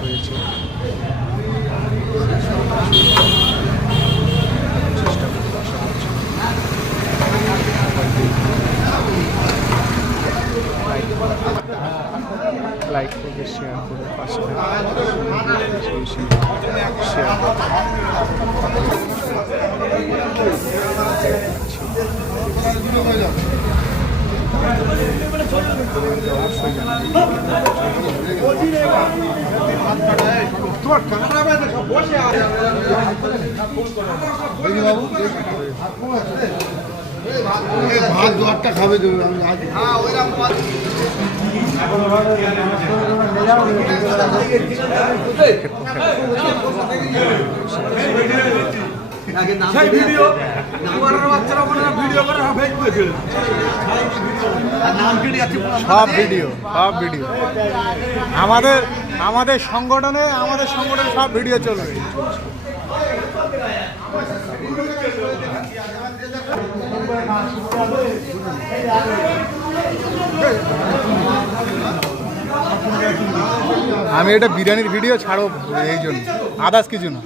হয়েছে। লাইক করবে, শেয়ার করবে, পাশে শেয়ার অবশ্যই ভাত দোয়ারটা খাবে দেবে আমি সব ভিডিও আমাদের সংগঠনে সব ভিডিও চলবে। আমি এটা বিরিয়ানির ভিডিও ছাড়ব এই জন্য, আদার্স কিছু না।